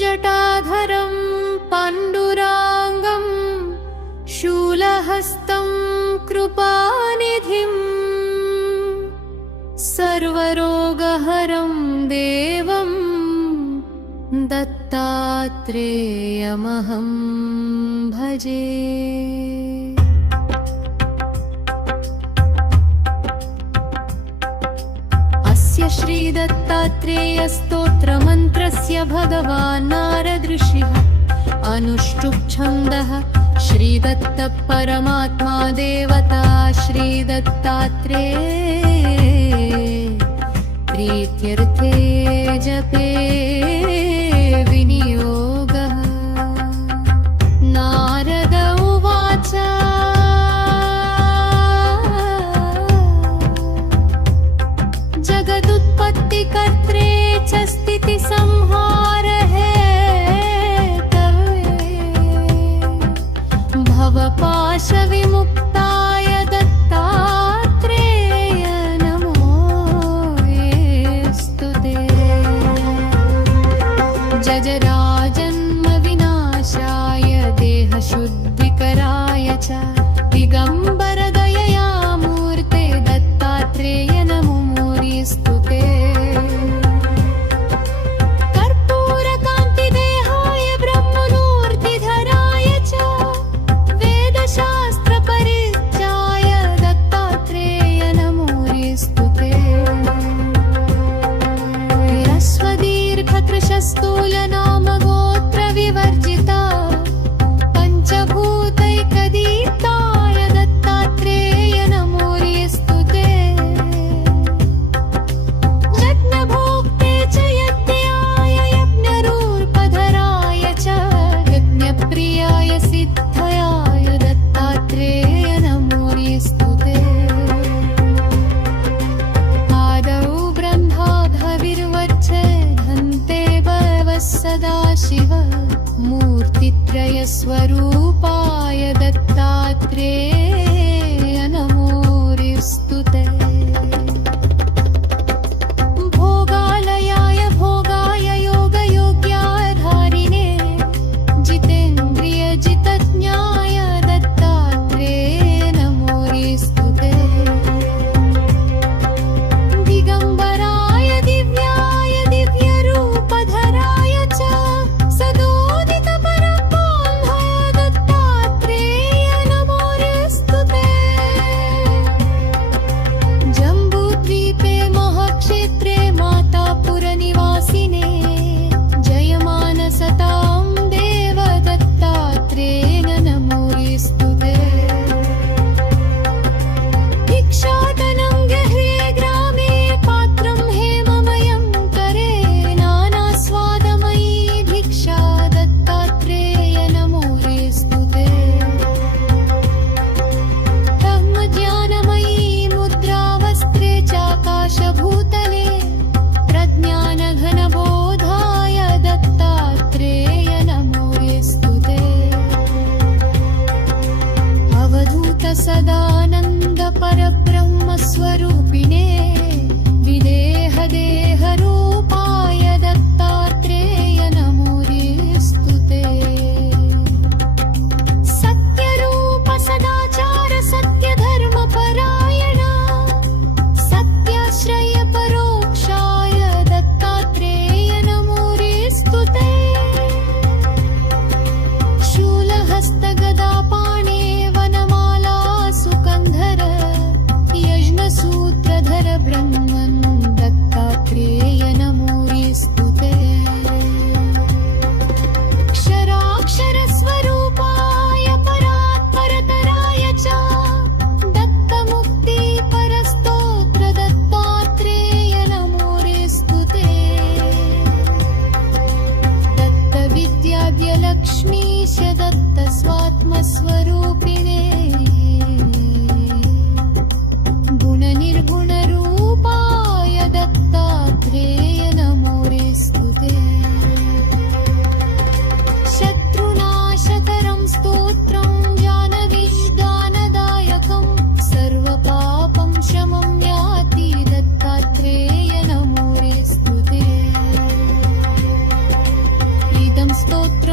जटाधरं पाण्डुराङ्गं शूलहस्तं कृपानिधिं सर्वरोगहरं देवं दत्तात्रेयमहं भजे। अस्य श्रीदत्तात्रेयस्तोत्रमन्त्रस्य भगवान् नारद ऋषिः अनुष्टुप् छन्दः श्रीदत्तपरमात्मा देवता श्रीदत्तात्रेय प्रीत्यर्थे जपे विनियोगः। नारद उवाच जगदुत्पत्तिकर्त्रे च स्थितिसंहारहेतवे भवपाशविमुक्ताय दत्तात्रेय नमोऽस्तु ते। जजराजन्मविनाशाय देहशुद्धिकराय च दिगम्बरदयया मूर्ते दत्तात्रेय नमोऽस्तु ते। कर्पूरकान्तिदेहाय ब्रह्ममूर्तिधराय च वेदशास्त्रपरिज्ञाय दत्तात्रेय नमोऽस्तु ते। ह्रस्वदीर्घकृशस्थूलनामगोत्रविवर्जिता पञ्चभूतैकदीप्ताय दत्तात्रेय नमोऽस्तु ते। यज्ञभोक्ते च यज्ञाय यज्ञरूपधराय च यज्ञप्रियाय सिद्धयाय दत्तात्रेय नमोऽस्तु ते। आदौ ब्रह्माघविर्वच्छन्ते भवः सदाशिव मूर्तित्रयस्वरूपाय दत्तात्रेय नमोऽस्तु ते। भोगालयाय भोगाय योगयोग्याधारिणे जितेन्द्रियजितज्ञाय दत्तात्रेय नमोऽस्तु ते। दिगम्बराय दिव्याय दिव्यरूपधराय च सदोदितपरब्रह्माय दत्तात्रेय नमोऽस्तु ते। जम्बूद्वीपे महाक्षेत्रे मातापुरनिवासिने जयमानसतां देव दत्तात्रेय नमोऽस्तु ते। भिक्षाटनं गृहे ग्रामे पात्रं हेममयं करे नानास्वादमयी भिक्षा दत्तात्रेय नमोऽस्तु ते। ब्रह्मज्ञानमयी मुद्रा वस्त्रे चाकाशभूतले प्रज्ञानघनबोधाय दत्तात्रेय नमोऽस्तु ते। अवधूत सदानन्द परब्रह्मस्वरूपिणे विदेहदेहरूपाय दत्तात्रेय नमोऽस्तु ते। सत्यरूप सदाचार सत्यधर्मपरायण सत्याश्रय परोक्षाय दत्तात्रेय नमोऽस्तु ते। शूलहस्तगदापाणे वनमाला सुकन्धर यज्ञसूत्रधर ब्रह्मन् दत्तात्रेय नमोऽस्तु ते। क्षराक्षरस्वरूपाय परात्परतराय च दत्तमुक्तिपरस्तोत्र दत्तात्रेय नमोऽस्तु ते। दत्तविद्याद्यलक्ष्मीश दत्तस्वात्मस्वरूपिणे गुणनिर्गुणरूपाय दत्तात्रेय नमोऽस्तु ते। स्तोत्रम्